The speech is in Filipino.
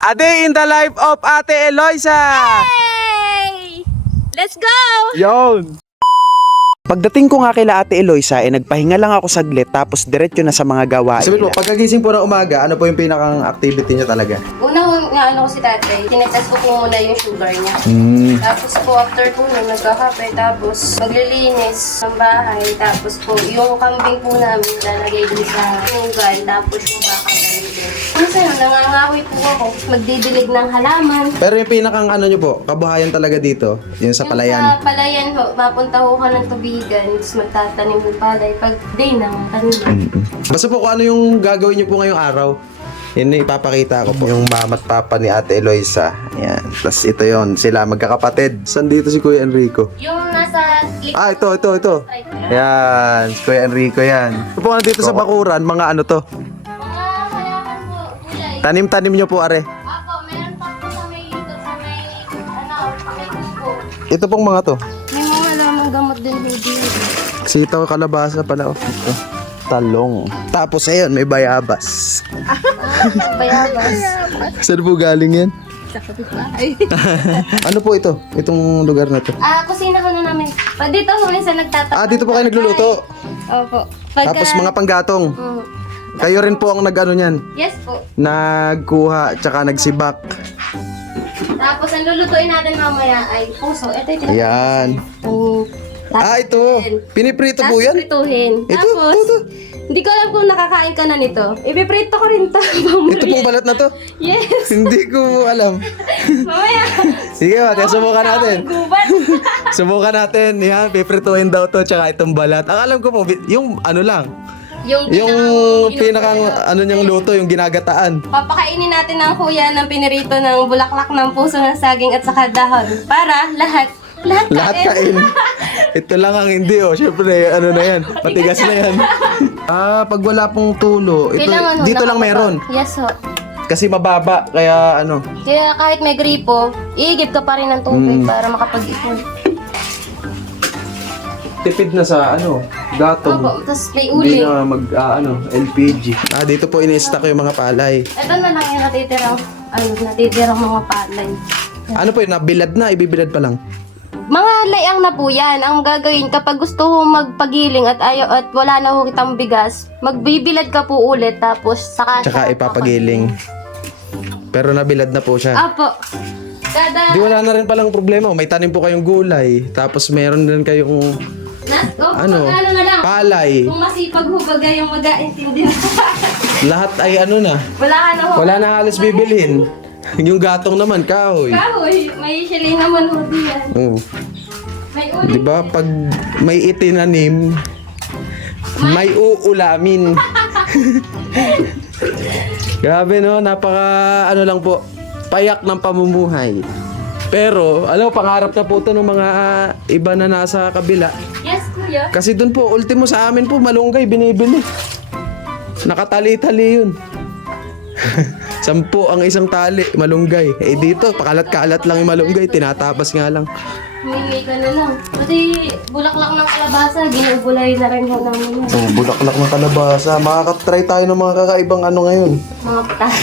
A day in the life of Ate Eloisa! Hey! Let's go! Yon! Pagdating ko nga kila Ate Eloisa, nagpahinga lang ako saglit tapos diretso na sa mga gawain. Sabi mo, pagkagising po ng umaga, ano po yung pinakang activity niya talaga? Una nga ko si tatay, tinetest ko po muna yung sugar niya. Tapos po after po nun, nagkakape, tapos maglilinis ng bahay. Tapos po, yung kambing po namin lalagay din sa sugal, tapos yung baka ganun din. Minsan, nangangawi po ako, magdidilig ng halaman. Pero yung pinakang ano niyo po, kabuhayan talaga dito, yung sa Yung palayan. sa palayan ho, mapunta ho ka ng tubigan, tapos magtatanim ng palay. Pag day na, tanim. Basta po kung ano yung gagawin niyo po ngayong araw, yun yung ipapakita ko po. Yung mama at papa ni Ate Eloisa. Yan. Tapos ito yon sila magkakapatid. Saan dito si Kuya Enrico? Yung nasa Ah, ito. Yan, si Kuya Enrico yan. Ito po dito sa bakuran, mga ano to. mga halaman po, gulay. Tanim-tanim niyo po, are. Apo, meron pa po sa may kuko. Ito pong mga to. May mga halamang gamot din hindi. Sitaw, kalabasa pala. Oh. Ito. Talong. Tapos ayun, may bayabas. Bayabas. Saan po galing yan? Ano po ito? Itong lugar na to? Kusina ko na namin. Dito ho, minsan nagtatapos. Dito po kayo nagluluto. Opo. Tapos mga panggatong. Kayo rin po ang nag-ano niyan. Yes po. Nagkuha, tsaka nagsibak. Tapos ang lulutuin natin mamaya ay puso. Ito yung Ayan. Ito. Piniprito po yan? Prituhin. Ito, Tapos, ito. hindi ko alam kung nakakain ka na nito. Ipiprito ko rin to. Ito pong balat na to? Yes. Hindi ko alam. Mamaya. Sige, mate, subukan natin. Gubat. Subukan natin. Yan, piprituhin daw to, tsaka itong balat. Ang alam ko po, yung ano lang. Yung Pinakang ano niyang luto, yung ginagataan. Papakainin natin ng kuya ng pinirito ng bulaklak ng puso ng saging at saka dahon. Para lahat Lahat kain. Ito lang ang hindi, oh. Siyempre, ano na yan. Matigas na yan. Pag wala pong tulo, ito, Kailangan, dito lang meron. Yes ho. Kasi mababa, kaya ano. Kaya kahit may gripo, iigib ka pa rin ng tubig para makapag-ipon. Tipid na sa ano, gatong. Opo, tapos may Hindi uli. na LPG. Dito po ini-stack yung mga palay. Ito na lang yung natitirang mga palay. Ano po yun, nabilad na, ibibilad pa lang. Mga layang na po yan. Ang gagawin kapag gusto mo magpagiling at wala na ho kitang bigas, magbibilad ka po ulit tapos saka Tsaka ipapagiling. Pero nabilad na po siya. Apo. Di wala na rin palang problema. May tanim po kayong gulay. Tapos meron din kayong ano, ano na lang. palay. Kung masipag hubagay yung mag-aintindi na. Lahat ay ano na. Wala ka na ho. Wala na halos bibilhin. Yung gatong naman, kahoy. Kahoy, may sili naman ho diyan. Oh. May uli. Diba? Pag may itinanim, may uulamin. Grabe no, napaka ano lang po, payak ng pamumuhay. Pero, alam mo, pangarap na po ito ng mga iba na nasa kabila. Yes, kuya. Kasi doon po, ultimo sa amin po, malunggay binibili. Nakatali-tali yun. 10 ang isang tali, malunggay. Eh dito, pakalat-kalat lang yung malunggay, tinatapas nga lang. Humingi ka na lang. Pati bulaklak ng kalabasa, ginugulay na rin ho namin. Oh, bulaklak ng kalabasa. Makakatry tayo ng mga kakaibang ano ngayon. Mga patay.